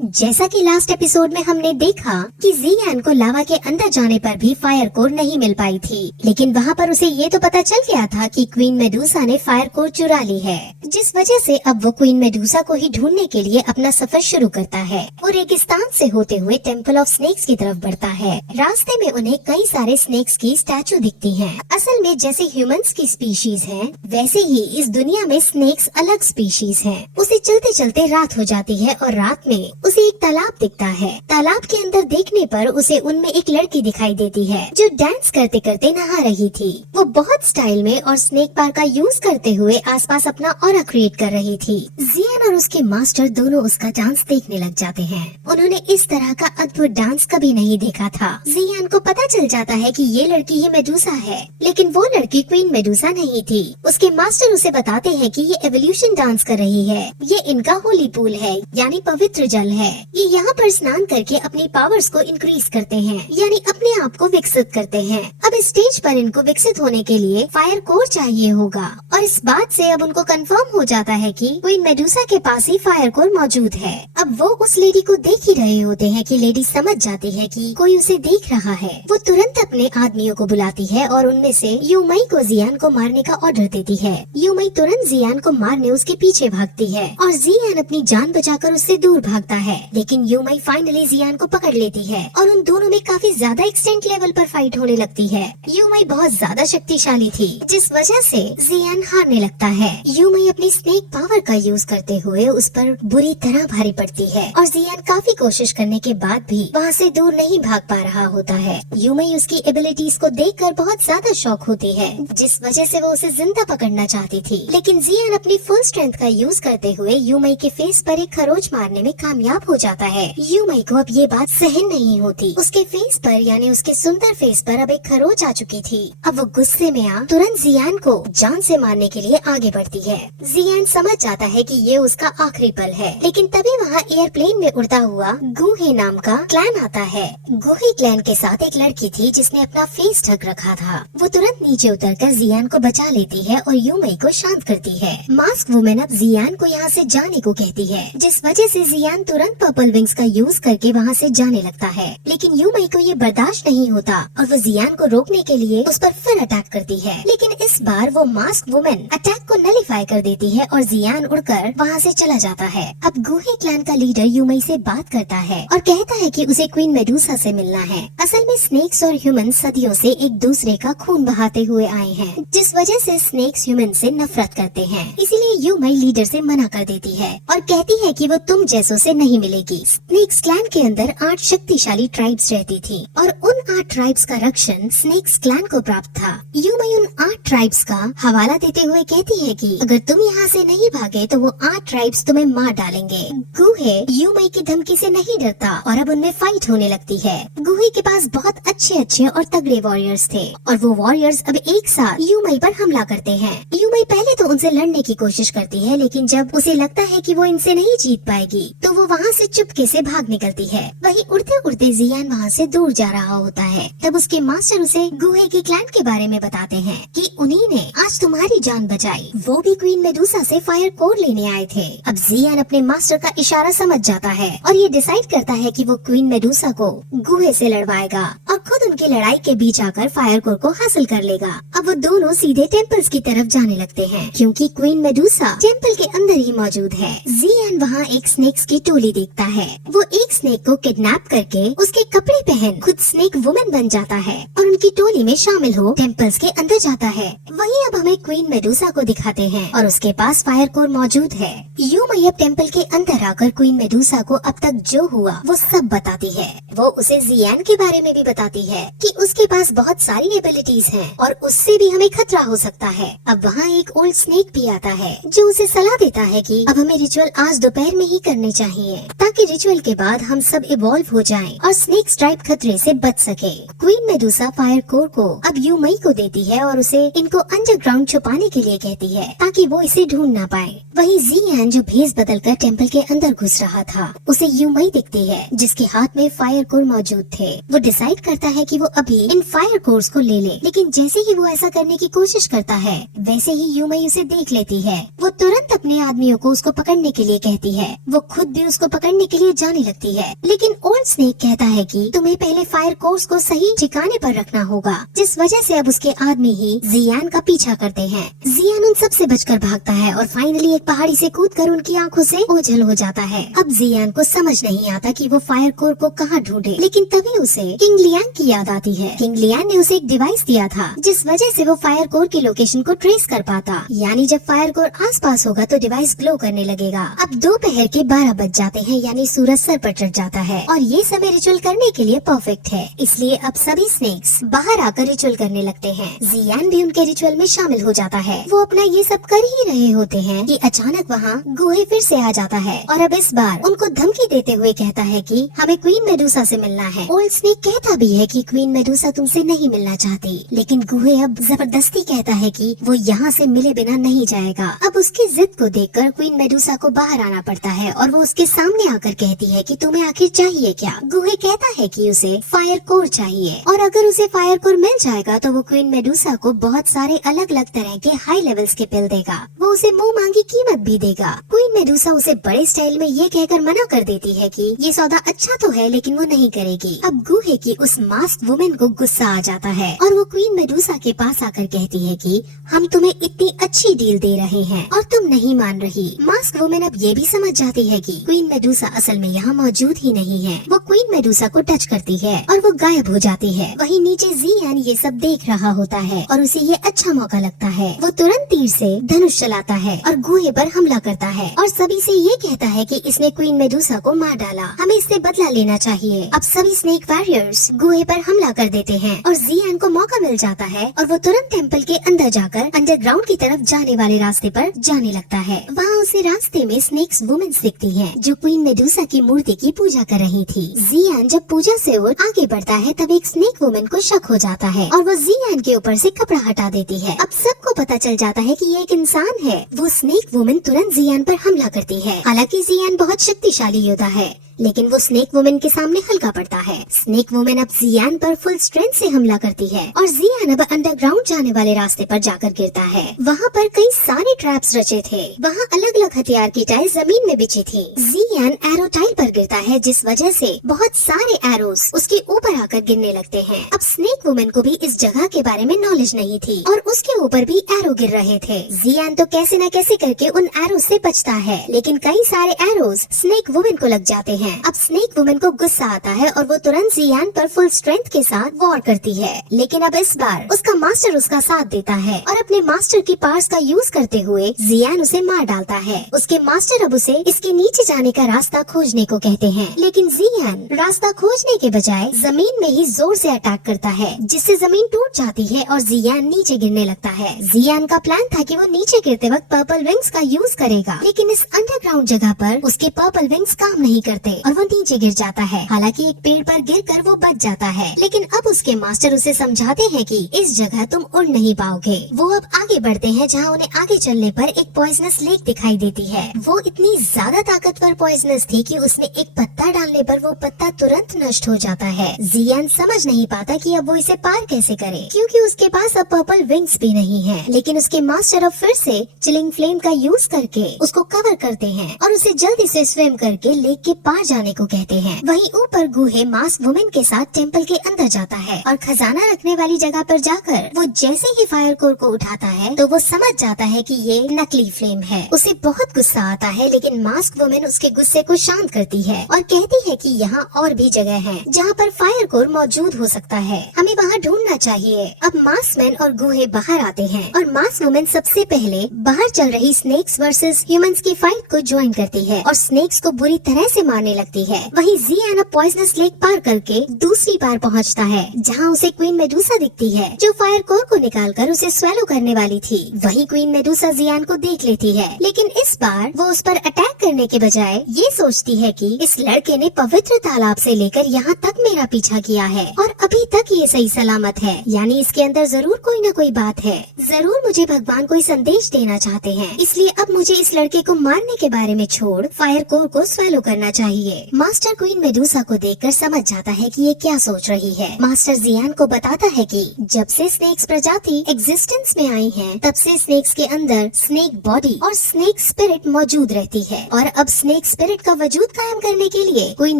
जैसा कि last episode में हमने देखा कि जियान को लावा के अंदर जाने पर भी फायर कोर नहीं मिल पाई थी, लेकिन वहाँ पर उसे ये तो पता चल गया था कि क्वीन मेडुसा ने फायर कोर चुरा ली है, जिस वजह से अब वो क्वीन मेडुसा को ही ढूंढने के लिए अपना सफर शुरू करता है। वो रेगिस्तान से होते हुए टेम्पल ऑफ स्नेक्स की तरफ बढ़ता है। रास्ते में उन्हें कई सारे स्नेक्स की स्टैचू दिखती हैं। असल में जैसे ह्यूमंस की स्पीशीज हैं, वैसे ही इस दुनिया में स्नेक्स अलग स्पीशीज हैं। उसे चलते चलते रात हो जाती है और रात में उसे एक तालाब दिखता है। तालाब के अंदर देखने पर उसे उनमें एक लड़की दिखाई देती है जो डांस करते करते नहा रही थी। वो बहुत स्टाइल में और स्नेक पार का यूज करते हुए आसपास अपना ऑरा क्रिएट कर रही थी। जियान और उसके मास्टर दोनों उसका डांस देखने लग जाते हैं। उन्होंने इस तरह का अद्भुत डांस कभी नहीं देखा था। जियान को पता चल जाता है कि ये लड़की ही मेडुसा है, लेकिन वो लड़की क्वीन मेडुसा नहीं थी। उसके मास्टर उसे बताते हैं कि ये एवोल्यूशन डांस कर रही है। ये इनका होली पूल है, यानी पवित्र जल है। ये यहाँ पर स्नान करके अपनी पावर्स को इंक्रीज करते हैं, यानी अपने आप को विकसित करते हैं। अब इस स्टेज पर इनको विकसित होने के लिए फायर कोर चाहिए होगा, और इस बात से अब उनको कंफर्म हो जाता है कि क्वीन मेडुसा के पास ही फायर कोर मौजूद है। अब वो उस लेडी को देख ही रहे होते हैं कि लेडी समझ जाती है कि कोई उसे देख रहा है। वो तुरंत अपने आदमियों को बुलाती है और उनमें से यूमई को जियान को मारने का ऑर्डर देती है। यूमई तुरंत जियान को मारने उसके पीछे भागती है और जियान अपनी जान बचाकर उससे दूर भागता है, लेकिन यूमई फाइनली जियान को पकड़ लेती है और उन दोनों में काफी ज्यादा एक्सटेंट लेवल पर फाइट होने लगती है। यूमई बहुत ज्यादा शक्तिशाली थी, जिस वजह से जियान हारने लगता है। यूमई अपनी स्नेक पावर का यूज करते हुए उस पर बुरी तरह भारी पड़ती है और जियान काफी कोशिश करने के बाद भी वहाँ से दूर नहीं भाग पा रहा होता है। यूमई उसकी एबिलिटीज को देखकर बहुत ज्यादा शॉक होती है, जिस वजह से वो उसे जिंदा पकड़ना चाहती थी, लेकिन जियान अपनी फुल स्ट्रेंथ का यूज करते हुए यूमई के फेस पर एक खरोच मारने में कामयाब हो जाता है। यूमई को अब ये बात सहन नहीं होती। उसके फेस पर, यानी उसके सुंदर फेस पर अब एक खरोच आ चुकी थी। अब वो गुस्से में आ तुरंत जियान को जान से मारने के लिए आगे बढ़ती है। जियान समझ जाता है कि ये उसका आखिरी पल है, लेकिन तभी वहाँ एयरप्लेन में उड़ता हुआ गुहे नाम का क्लैन आता है। गुहे क्लैन के साथ एक लड़की थी जिसने अपना फेस ढक रखा था। वो तुरंत नीचे उतरकर जियान को बचा लेती है और यूमई को शांत करती है। मास्क वुमेन अब जियान को यहाँ से जाने को कहती है, जिस वजह से जियान तुरंत पर्पल विंग्स का यूज करके वहाँ से जाने लगता है, लेकिन यूमई को ये बर्दाश्त नहीं होता और वो जियान को रोकने के लिए उस पर फिर अटैक करती है, लेकिन इस बार वो मास्क वुमेन अटैक को नलिफाई कर देती है और जियान उड़कर वहाँ से चला जाता है। अब गुहे क्लैन का लीडर यूमई से बात करता है और कहता है कि उसे क्वीन मेडुसा से मिलना है। असल में स्नेक्स और ह्यूमन सदियों से एक दूसरे का खून बहाते हुए आए हैं, जिस वजह से स्नेक्स ह्यूमन से नफरत करते हैं। इसीलिए यूमई लीडर से मना कर देती है और कहती है कि वो तुम जैसों से नहीं मिलेगी। स्नेक्स क्लैन के अंदर 8 शक्तिशाली ट्राइब्स रहती थी और उन 8 ट्राइब्स का रक्षण स्नेक्स क्लैन को प्राप्त था। यूमई उन 8 ट्राइब्स का हवाला देते हुए कहती है कि अगर तुम यहाँ से नहीं भागे तो वो 8 ट्राइब्स तुम्हें मार डालेंगे। गुहे यूमई की धमकी से नहीं डरता और अब उनमें फाइट होने लगती है। गुहे के पास बहुत अच्छे और तगड़े वॉरियर्स थे और वो वॉरियर्स अब एक साथ यूमई पर हमला करते हैं। यूमई पहले तो उनसे लड़ने की कोशिश करती है, लेकिन जब उसे लगता है कि वो इनसे नहीं जीत पाएगी तो वो वहाँ से चुपके से भाग निकलती है। वहीं उड़ते उड़ते जियान वहाँ से दूर जा रहा होता है। तब उसके मास्टर उसे गुहे की क्लैन के बारे में बताते हैं कि उन्हीं ने आज तुम्हारी जान बचाई। वो भी क्वीन मेडुसा से फायर कोर लेने आए थे। अब जियान अपने मास्टर का इशारा समझ जाता है और ये डिसाइड करता है कि वो क्वीन मेडुसा को गुहे से लड़वाएगा और खुद उनकी लड़ाई के बीच आकर फायर कोर को हासिल कर लेगा। अब वो दोनों सीधे टेम्पल्स की तरफ जाने लगते हैं, क्योंकि क्वीन मेडुसा टेम्पल के अंदर ही मौजूद है। जियान वहाँ एक स्नेक्स की टोली देखता है। वो एक स्नेक को किडनैप करके उसके कपड़े पहन खुद स्नेक वुमेन बन जाता है और उनकी टोली में शामिल हो टेम्पल्स के अंदर जाता है। वहीं अब हमें क्वीन मेडुसा को दिखाते हैं और उसके पास फायर कोर मौजूद है। यूमई अब टेम्पल के अंदर आकर क्वीन मेडुसा को अब तक जो हुआ वो सब बताती है। वो उसे जियान के बारे में भी बताती है कि उसके पास बहुत सारी एबिलिटीज हैं और उससे भी हमें खतरा हो सकता है। अब वहाँ एक ओल्ड स्नेक भी आता है जो उसे सलाह देता है कि अब हमें रिचुअल आज दोपहर में ही करने चाहिए, ताकि रिचुअल के बाद हम सब इवॉल्व हो जाएं और स्नेक ट्राइब खतरे से बच सके। क्वीन मेडुसा फायर कोर को अब यूमई को देती है और उसे इनको अंडरग्राउंड छुपाने के लिए कहती है, ताकि वो इसे ढूंढ ना पाए। वहीं जियान जो भेस बदलकर टेम्पल के अंदर घुस रहा था, उसे यूमई दिखती है जिसके हाथ में फायर कोर मौजूद थे। वो डिसाइड करता है कि वो अभी इन फायर कोर्स को ले ले, लेकिन जैसे ही वो ऐसा करने की कोशिश करता है वैसे ही यूमई उसे देख लेती है। वो तुरंत अपने आदमियों को उसको पकड़ने के लिए कहती है। वो खुद भी उसको पकड़ने ढूंढने के लिए जाने लगती है। लेकिन ओल्ड स्नेक कहता है कि तुम्हें पहले फायर कोर्स को सही ठिकाने पर रखना होगा, जिस वजह से अब उसके आदमी ही जियान का पीछा करते हैं। जियान उन सब से बचकर भागता है और फाइनली एक पहाड़ी से कूदकर उनकी आंखों से ओझल हो जाता है। अब जियान को समझ नहीं आता कि वो फायर कोर को कहाँ ढूंढे, लेकिन तभी उसे किंग लियांग की याद आती है। किंग लियांग ने उसे एक डिवाइस दिया था जिस वजह से वो फायर कोर की लोकेशन को ट्रेस कर पाता, यानी जब फायर कोर आसपास होगा तो डिवाइस ग्लो करने लगेगा। अब दोपहर के 12 बज जाते हैं, यानी सूरज सर पर चढ़ जाता है और ये समय रिचुअल करने के लिए परफेक्ट है। इसलिए अब सभी स्नेक्स बाहर आकर रिचुअल करने लगते हैं। जियान भी उनके रिचुअल में शामिल हो जाता है। वो अपना ये सब कर ही रहे होते हैं कि अचानक वहाँ गुहे फिर से आ जाता है और अब इस बार उनको धमकी देते हुए कहता है कि हमें क्वीन मेडूसा से मिलना है। ओल्ड स्नेक कहता भी है कि क्वीन मेडूसा तुमसे नहीं मिलना चाहती, लेकिन गुहे अब जबरदस्ती कहता है कि वो यहाँ से मिले बिना नहीं जाएगा। अब उसकी जिद को देखकर क्वीन मेडूसा को बाहर आना पड़ता है और वो उसके सामने आकर कहती है कि तुम्हें आखिर चाहिए क्या। गुहे कहता है कि उसे फायर कोर चाहिए और अगर उसे फायर कोर मिल जाएगा तो वो क्वीन मेडूसा को बहुत सारे अलग अलग तरह के हाई लेवल्स के पिल देगा। वो उसे मुंह मांगी कीमत भी देगा। क्वीन मेडूसा उसे बड़े स्टाइल में ये कहकर मना कर देती है कि ये सौदा अच्छा तो है लेकिन वो नहीं करेगी। अब गुहे की उस मास्क वुमेन को गुस्सा आ जाता है और वो क्वीन मेडूसा के पास आकर कहती है कि हम तुम्हें इतनी अच्छी डील दे रहे हैं और तुम नहीं मान रही। मास्क वुमेन अब ये भी समझ जाती है कि क्वीन मेडूसा असल में यहाँ मौजूद ही नहीं है। वो क्वीन मेडूसा को टच करती है और वो गायब हो जाती है। वहीं नीचे जियान ये सब देख रहा होता है और उसे ये अच्छा मौका लगता है। वो तुरंत तीर से धनुष चलाता है और गुहे पर हमला करता है और सभी से ये कहता है कि इसने क्वीन मेडूसा को मार डाला, हमें इससे बदला लेना चाहिए। अब सभी स्नेक वॉरियर्स गुहे पर हमला कर देते हैं और जियान को मौका मिल जाता है और वो तुरंत टेम्पल के अंदर जाकर अंडरग्राउंड की तरफ जाने वाले रास्ते पर जाने लगता है। वहाँ उसे रास्ते में स्नेक्स वुमेन्स दिखती हैं जो क्वीन मेडूसा की मूर्ति की पूजा कर रही थी। जियान जब पूजा से उठ आगे बढ़ता है तब एक स्नेक वुमेन को शक हो जाता है और वो जियान के ऊपर से कपड़ा हटा देती है। अब सबको पता चल जाता है कि ये एक इंसान है। वो स्नेक वुमेन तुरंत जियान पर हमला करती है। हालांकि जियान बहुत शक्तिशाली योद्धा है लेकिन वो स्नेक वुमेन के सामने हल्का पड़ता है। स्नेक वुमेन अब जियान पर फुल स्ट्रेंथ से हमला करती है और जियान अब अंडरग्राउंड जाने वाले रास्ते पर जाकर गिरता है। वहाँ पर कई सारे ट्रैप्स रचे थे। वहाँ अलग अलग हथियार की टाइल जमीन में बिछी थी। जियान एरो टाइल पर गिरता है जिस वजह से बहुत सारे एरोस उसके ऊपर आकर गिरने लगते हैं। अब स्नेक वुमेन को भी इस जगह के बारे में नॉलेज नहीं थी और उसके ऊपर भी एरो गिर रहे थे। जियान तो कैसे न कैसे करके उन एरोस से बचता है, लेकिन कई सारे एरोस स्नेक वुमेन को लग जाते हैं। अब स्नेक वुमेन को गुस्सा आता है और वो तुरंत जियान पर फुल स्ट्रेंथ के साथ वॉर करती है, लेकिन अब इस बार उसका मास्टर उसका साथ देता है और अपने मास्टर की पावर्स का यूज करते हुए जियान उसे मार डालता है। उसके मास्टर अब उसे इसके नीचे जाने का रास्ता खोजने को कहते हैं, लेकिन जियान रास्ता खोजने के बजाय जमीन में ही जोर से अटैक करता है जिससे जमीन टूट जाती है और जियान नीचे गिरने लगता है। जियान का प्लान था कि वो नीचे गिरते वक्त पर्पल विंग्स का यूज करेगा, लेकिन इस अंडरग्राउंड जगह पर उसके पर्पल विंग्स काम नहीं करते और वो नीचे गिर जाता है। हालांकि एक पेड़ पर गिरकर वो बच जाता है, लेकिन अब उसके मास्टर उसे समझाते हैं कि इस जगह तुम उड़ नहीं पाओगे। वो अब आगे बढ़ते हैं जहाँ उन्हें आगे चलने पर एक पॉइजनस लेक दिखाई देती है। वो इतनी ज्यादा ताकतवर पॉइजनस थी कि उसमें एक पत्ता डालने पर वो पत्ता तुरंत नष्ट हो जाता है। जियान समझ नहीं पाता कि अब वो इसे पार कैसे करे, क्योंकि उसके पास अब पर्पल विंग्स भी नहीं है। लेकिन उसके मास्टर अब फिर से चिलिंग फ्लेम का यूज करके उसको कवर करते हैं और उसे जल्दी से स्विम करके लेक के पार जाने को कहते हैं। वहीं ऊपर गुहे मास्क वुमेन के साथ टेम्पल के अंदर जाता है और खजाना रखने वाली जगह पर जाकर वो जैसे ही फायर कोर को उठाता है तो वो समझ जाता है कि ये नकली फ्लेम है। उसे बहुत गुस्सा आता है, लेकिन मास्क वुमेन उसके गुस्से को शांत करती है और कहती है कि यहाँ और भी जगह है जहाँ पर फायर कोर मौजूद हो सकता है, हमें वहाँ ढूंढना चाहिए। अब मास्क मैन और गुहे बाहर आते हैं और मास्क वुमेन सबसे पहले बाहर चल रही स्नेक्स वर्सेस ह्यूमंस की फाइट को ज्वाइन करती है और स्नेक्स को बुरी तरह से मारने लगती है। वहीं जियान अब पॉइजनस लेक पार करके दूसरी बार पहुंचता है जहां उसे क्वीन मेडूसा दिखती है जो फायर कोर को निकालकर उसे स्वेलो करने वाली थी। वहीं क्वीन मेडूसा जियान को देख लेती है, लेकिन इस बार वो उस पर अटैक करने के बजाय ये सोचती है कि इस लड़के लड़के ने पवित्र तालाब से लेकर यहाँ तक मेरा पीछा किया है और अभी तक ये सही सलामत है, यानी इसके अंदर जरूर कोई न कोई बात है। जरूर मुझे भगवान कोई संदेश देना चाहते हैं, इसलिए अब मुझे इस लड़के को मारने के बारे में छोड़ फायर कोर को स्वेलो करना चाहिए। मास्टर क्वीन मेडुसा को देखकर समझ जाता है कि ये क्या सोच रही है। मास्टर जियान को बताता है कि जब से स्नेक्स प्रजाति एग्जिस्टेंस में आई है, तब से स्नेक्स के अंदर स्नेक बॉडी और स्नेक स्पिरिट मौजूद रहती है और अब स्नेक स्पिरिट का वजूद कायम करने के लिए क्वीन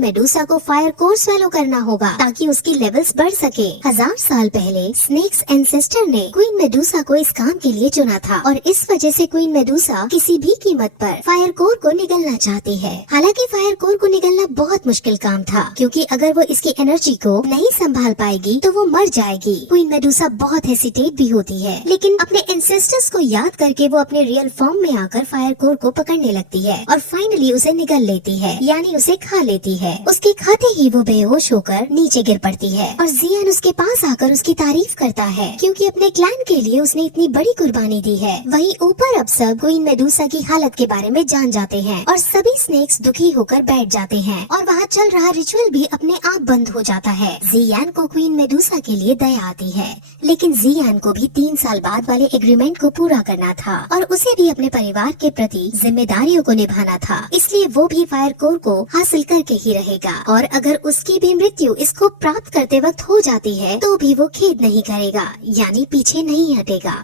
मेडुसा को फायर कोर स्वेलो करना होगा ताकि उसकी लेवल्स बढ़ सके। 1000 साल पहले स्नेक्स एंसेस्टर ने क्वीन मेडुसा को इस काम के लिए चुना था और इस वजह से क्वीन मेडुसा किसी भी कीमत पर फायर कोर को निगलना चाहती है। हालांकि फायर कोर को निगलना बहुत मुश्किल काम था, क्योंकि अगर वो इसकी एनर्जी को नहीं संभाल पाएगी तो वो मर जाएगी। क्वीन मेडुसा बहुत हेसिटेट भी होती है, लेकिन अपने एंसेस्टर्स को याद करके वो अपने रियल फॉर्म में आकर फायर कोर को पकड़ने लगती है और फाइनली उसे निगल लेती है, यानी उसे खा लेती है। उसके खाते ही वो बेहोश होकर नीचे गिर पड़ती है और जियान उसके पास आकर उसकी तारीफ करता है, क्योंकि अपने क्लैन के लिए उसने इतनी बड़ी कुर्बानी दी है। वहीं ऊपर अब सब क्वीन मेडुसा की हालत के बारे में जान जाते हैं और सभी स्नेक्स दुखी होकर बैठ जाते हैं और वहाँ चल रहा रिचुअल भी अपने आप बंद हो जाता है। जियान को क्वीन मेडुसा के लिए दया आती है, लेकिन जियान को भी 3 साल बाद वाले एग्रीमेंट को पूरा करना था और उसे भी अपने परिवार के प्रति जिम्मेदारियों को निभाना था, इसलिए वो भी फायर कोर को हासिल करके ही रहेगा। और अगर उसकी भी मृत्यु इसको प्राप्त करते वक्त हो जाती है तो भी वो खेद नहीं करेगा, यानी पीछे नहीं हटेगा।